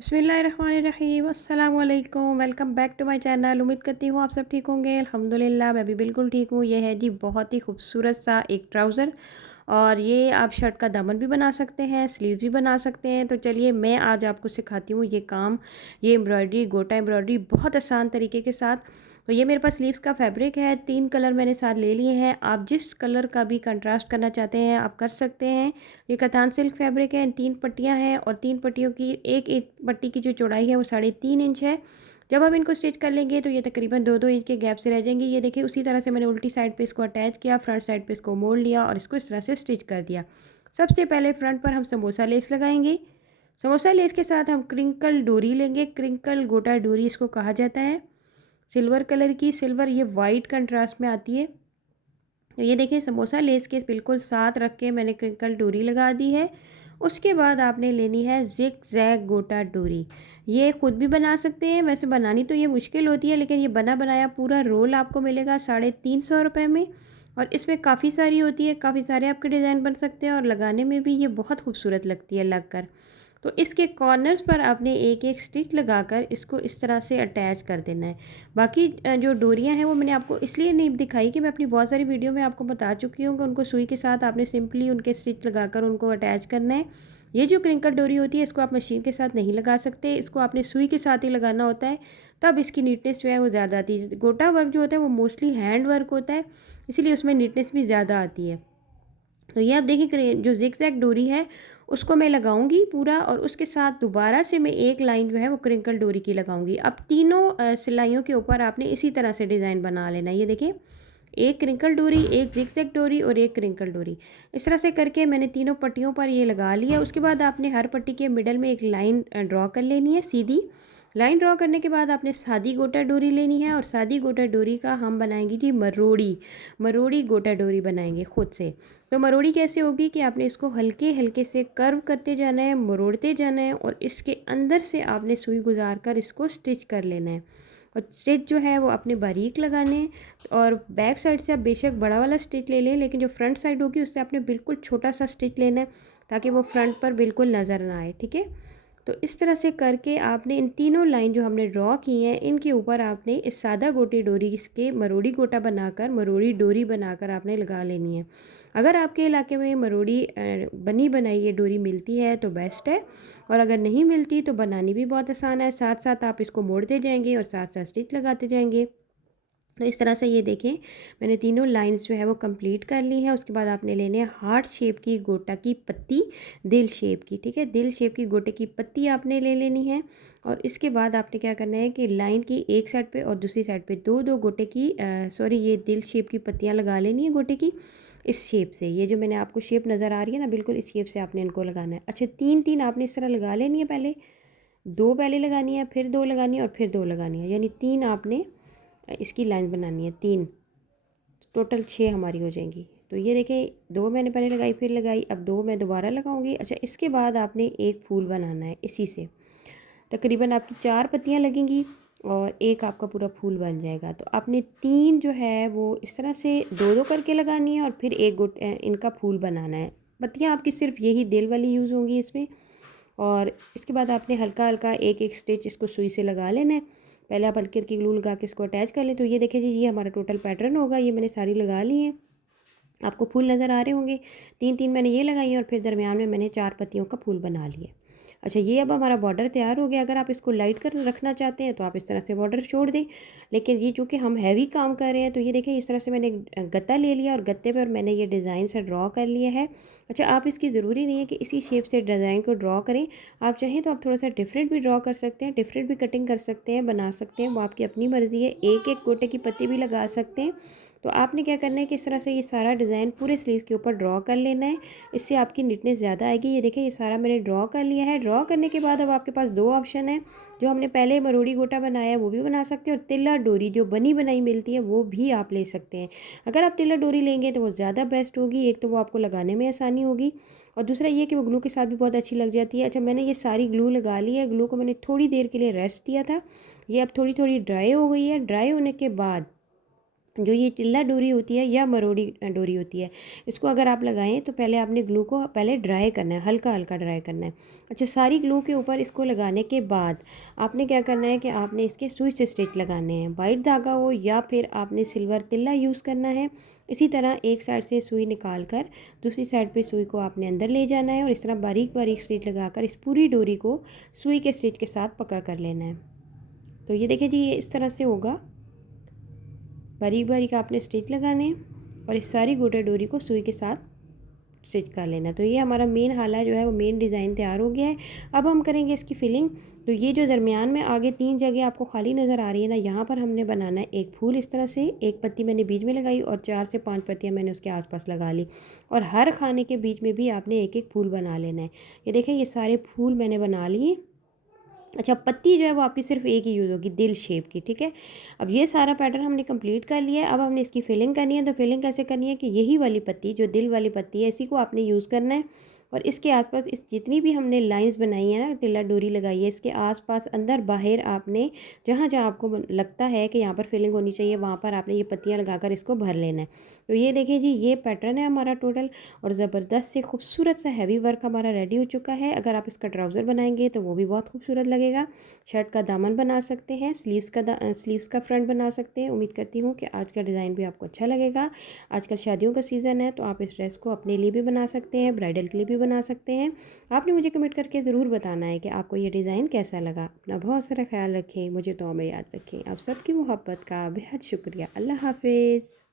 बिस्मिल्लाहिर्रहमानिर्रहीम अस्सलाम वालेकुम। Welcome back to my channel. उम्मीद करती हूँ आप सब ठीक होंगे। अल्हम्दुलिल्लाह मैं भी बिल्कुल ठीक हूँ। ये है जी बहुत ही खूबसूरत सा एक ट्राउज़र, और ये आप शर्ट का दामन भी बना सकते हैं, स्लीव भी बना सकते हैं। तो चलिए मैं आज आपको सिखाती हूँ ये काम, ये एम्ब्रॉयडरी, गोटा एम्ब्रॉयडरी बहुत आसान तरीके के साथ। तो ये मेरे पास स्लीव्स का फैब्रिक है, 3 कलर मैंने साथ ले लिए हैं। आप जिस कलर का भी कंट्रास्ट करना चाहते हैं आप कर सकते हैं। ये कतान सिल्क फैब्रिक है, 3 पट्टियाँ हैं और 3 पट्टियों की एक एक पट्टी की जो चौड़ाई है वो 3.5 इंच है। जब हम इनको स्टिच कर लेंगे तो ये तकरीबन 2-2 इंच के गैप से रह जाएंगे। ये देखिए उसी तरह से मैंने उल्टी साइड पे इसको अटैच किया, फ्रंट साइड पे इसको मोड़ लिया और इसको इस तरह से स्टिच कर दिया। सबसे पहले फ्रंट पर हम समोसा लेस लगाएंगे। समोसा लेस के साथ हम क्रिंकल डोरी लेंगे। क्रिंकल गोटा डोरी इसको कहा जाता है। सिल्वर कलर की, सिल्वर ये वाइट कंट्रास्ट में आती है। तो ये देखिए समोसा लेस के बिल्कुल साथ रख के मैंने क्रिंकल डोरी लगा दी है। उसके बाद आपने लेनी है जिग जैग गोटा डोरी। ये खुद भी बना सकते हैं, वैसे बनानी तो ये मुश्किल होती है, लेकिन ये बना बनाया पूरा रोल आपको मिलेगा 350 रुपये में। और इसमें काफ़ी सारी होती है, काफ़ी सारे आपके डिज़ाइन बन सकते हैं और लगाने में भी ये बहुत खूबसूरत लगती है लग कर। तो इसके कॉर्नर्स पर आपने एक एक स्टिच लगाकर इसको इस तरह से अटैच कर देना है। बाकी जो डोरियां हैं वो मैंने आपको इसलिए नहीं दिखाई कि मैं अपनी बहुत सारी वीडियो में आपको बता चुकी हूँ कि उनको सुई के साथ आपने सिंपली उनके स्टिच लगाकर उनको अटैच करना है। ये जो क्रिंकल डोरी होती है इसको आप मशीन के साथ नहीं लगा सकते, इसको आपने सुई के साथ ही लगाना होता है, तब इसकी नीटनेस जो है वो ज़्यादा आती है। गोटा वर्क जो होता है वो मोस्टली हैंड वर्क होता है, इसीलिए उसमें नीटनेस भी ज़्यादा आती है। तो ये आप देखिए जो जिगजैग डोरी है उसको मैं लगाऊंगी पूरा, और उसके साथ दोबारा से मैं एक लाइन जो है वो क्रिंकल डोरी की लगाऊंगी। अब तीनों सिलाइयों के ऊपर आपने इसी तरह से डिज़ाइन बना लेना है। ये देखिए एक क्रिंकल डोरी, एक जिगजैग डोरी और एक क्रिंकल डोरी, इस तरह से करके मैंने तीनों पट्टियों पर ये लगा लिया। उसके बाद आपने हर पट्टी के मिडल में एक लाइन ड्रॉ कर लेनी है सीधी। लाइन ड्रॉ करने के बाद आपने सादी गोटा डोरी लेनी है, और सादी गोटा डोरी का हम बनाएंगे जी मरोड़ी। मरोड़ी गोटा डोरी बनाएंगे खुद से। तो मरोड़ी कैसे होगी कि आपने इसको हल्के हल्के से कर्व करते जाना है, मरोड़ते जाना है, और इसके अंदर से आपने सुई गुजार कर इसको स्टिच कर लेना है। और स्टिच जो है वो आपने बारीक लगाने हैं। और बैक साइड से आप बेशक बड़ा वाला स्टिच ले लें, लेकिन जो फ्रंट साइड होगी उससे आपने बिल्कुल छोटा सा स्टिच लेना है, ताकि वो फ्रंट पर बिल्कुल नज़र ना आए। ठीक है। तो इस तरह से करके आपने इन तीनों लाइन जो हमने ड्रॉ की हैं इनके ऊपर आपने इस सादा गोटे डोरी के मरोड़ी गोटा बनाकर, मरोड़ी डोरी बनाकर आपने लगा लेनी है। अगर आपके इलाके में मरोड़ी बनी बनाई ये डोरी मिलती है तो बेस्ट है, और अगर नहीं मिलती तो बनानी भी बहुत आसान है। साथ साथ आप इसको मोड़ते जाएंगे और साथ साथ स्टिच लगाते जाएंगे। तो इस तरह से ये देखें मैंने तीनों लाइंस जो है वो कंप्लीट कर ली हैं। उसके बाद आपने लेने हैं हार्ट शेप की गोटा की पत्ती, दिल शेप की। ठीक है, दिल शेप की गोटे की पत्ती आपने ले लेनी है। और इसके बाद आपने क्या करना है कि लाइन की एक साइड पे और दूसरी साइड पे दो दो गोटे की सॉरी ये दिल शेप की पत्तियां लगा लेनी है गोटे की, इस शेप से। ये जो मैंने आपको शेप नज़र आ रही है ना, बिल्कुल इस शेप से आपने इनको लगाना है। अच्छा, तीन तीन आपने इस तरह लगा लेनी है। पहले दो पहले लगानी है, फिर दो लगानी है और फिर दो लगानी है, यानी तीन आपने इसकी लाइन बनानी है। तीन टोटल 6 हमारी हो जाएंगी। तो ये देखें दो मैंने पहले लगाई, फिर लगाई, अब दो मैं दोबारा लगाऊंगी। अच्छा, इसके बाद आपने एक फूल बनाना है इसी से। तकरीबन आपकी 4 पत्तियां लगेंगी और एक आपका पूरा फूल बन जाएगा। तो आपने तीन जो है वो इस तरह से दो दो करके लगानी है और फिर एक इनका फूल बनाना है। पत्तियां आपकी सिर्फ यही दिल वाली यूज़ होंगी इसमें। और इसके बाद आपने हल्का हल्का एक एक स्टिच इसको सुई से लगा लेना है। पहले आप हल्की हल्की ग्लू लगा के इसको अटैच कर लें। तो ये देखिए जी, ये हमारा टोटल पैटर्न होगा। ये मैंने सारी लगा ली हैं, आपको फूल नज़र आ रहे होंगे। तीन तीन मैंने ये लगाई है और फिर दरमियान में मैंने 4 पत्तियों का फूल बना लिया। अच्छा, ये अब हमारा बॉर्डर तैयार हो गया। अगर आप इसको लाइट कर रखना चाहते हैं तो आप इस तरह से बॉर्डर छोड़ दें, लेकिन ये चूँकि हम हैवी काम कर रहे हैं तो ये देखें इस तरह से मैंने गत्ता ले लिया और गत्ते पर मैंने ये डिज़ाइन से ड्रॉ कर लिया है। अच्छा, आप इसकी ज़रूरी नहीं है कि इसी शेप से डिज़ाइन को ड्रॉ करें। आप चाहें तो आप थोड़ा सा डिफरेंट भी ड्रॉ कर सकते हैं, डिफरेंट भी कटिंग कर सकते हैं, बना सकते हैं, वो आपकी अपनी मर्ज़ी है। एक एक गोटे की पत्ती भी लगा सकते हैं। तो आपने क्या करना है कि इस तरह से ये सारा डिज़ाइन पूरे स्लीव्स के ऊपर ड्रॉ कर लेना है। इससे आपकी नीटनेस ज़्यादा आएगी। ये देखिए ये सारा मैंने ड्रॉ कर लिया है। ड्रॉ करने के बाद अब आपके पास दो ऑप्शन है। जो हमने पहले मरोड़ी गोटा बनाया है वो भी बना सकते हैं, और तिल्ला डोरी जो बनी बनाई मिलती है वो भी आप ले सकते हैं। अगर आप तिल्ला डोरी लेंगे तो वो ज़्यादा बेस्ट होगी। एक तो वो आपको लगाने में आसानी होगी, और दूसरा ये कि वो ग्लू के साथ भी बहुत अच्छी लग जाती है। अच्छा, मैंने ये सारी ग्लू लगा ली है। ग्लू को मैंने थोड़ी देर के लिए रेस्ट दिया था। ये अब थोड़ी थोड़ी ड्राई हो गई है। ड्राई होने के बाद जो ये टिल्ला डोरी होती है या मरोड़ी डोरी होती है, इसको अगर आप लगाएं तो पहले आपने ग्लू को पहले ड्राई करना है, हल्का हल्का ड्राई करना है। अच्छा, सारी ग्लू के ऊपर इसको लगाने के बाद आपने क्या करना है कि आपने इसके सुई से स्टिच लगाने हैं, वाइट धागा हो या फिर आपने सिल्वर तिल्ला यूज़ करना है। इसी तरह एक साइड से सुई निकाल कर दूसरी साइड पे सुई को आपने अंदर ले जाना है और इस तरह बारीक बारीक स्टिच लगाकर इस पूरी डोरी को सुई के स्टिच के साथ पकड़ कर लेना है। तो ये देखिए जी, ये इस तरह से होगा। बारीक बारीक आपने स्टिच लगाने हैं और इस सारी गोटा डोरी को सुई के साथ स्टिच कर लेना। तो ये हमारा मेन हाला जो है वो मेन डिज़ाइन तैयार हो गया है। अब हम करेंगे इसकी फिलिंग। तो ये जो दरमियान में आगे 3 जगह आपको खाली नज़र आ रही है ना, यहाँ पर हमने बनाना है एक फूल इस तरह से। एक पत्ती मैंने बीच में लगाई और 4 से 5 पत्तियाँ मैंने उसके आसपास लगा ली, और हर खाने के बीच में भी आपने एक एक फूल बना लेना है। ये देखें, ये सारे फूल मैंने बना लिए। अच्छा, पत्ती जो है वो आपकी सिर्फ एक ही यूज़ होगी, दिल शेप की, ठीक है। अब ये सारा पैटर्न हमने कंप्लीट कर लिया है। अब हमने इसकी फिलिंग करनी है। तो फिलिंग कैसे करनी है कि यही वाली पत्ती जो दिल वाली पत्ती है, इसी को आपने यूज़ करना है और इसके आसपास इस जितनी भी हमने लाइंस बनाई है ना, तिल्ला डोरी लगाई है, इसके आसपास अंदर बाहर आपने जहाँ जहाँ आपको लगता है कि यहाँ पर फिलिंग होनी चाहिए, वहाँ पर आपने ये पत्तियाँ लगाकर इसको भर लेना है। तो ये देखिए जी, ये पैटर्न है हमारा टोटल, और ज़बरदस्त से खूबसूरत सा हैवी वर्क हमारा रेडी हो चुका है। अगर आप इसका ट्राउज़र बनाएंगे तो वो भी बहुत खूबसूरत लगेगा। शर्ट का दामन बना सकते हैं, स्लीव्स का फ्रंट बना सकते हैं। उम्मीद करती हूँ कि आज का डिज़ाइन भी आपको अच्छा लगेगा। आजकल शादियों का सीज़न है, तो आप इस ड्रेस को अपने लिए भी बना सकते हैं, ब्राइडल के लिए भी बना सकते हैं। आपने मुझे कमेंट करके ज़रूर बताना है कि आपको ये डिज़ाइन कैसा लगा। अपना बहुत सारा ख्याल रखें, मुझे दुआ में याद रखें। आप सबकी मोहब्बत का बेहद शुक्रिया। अल्लाह हाफिज़।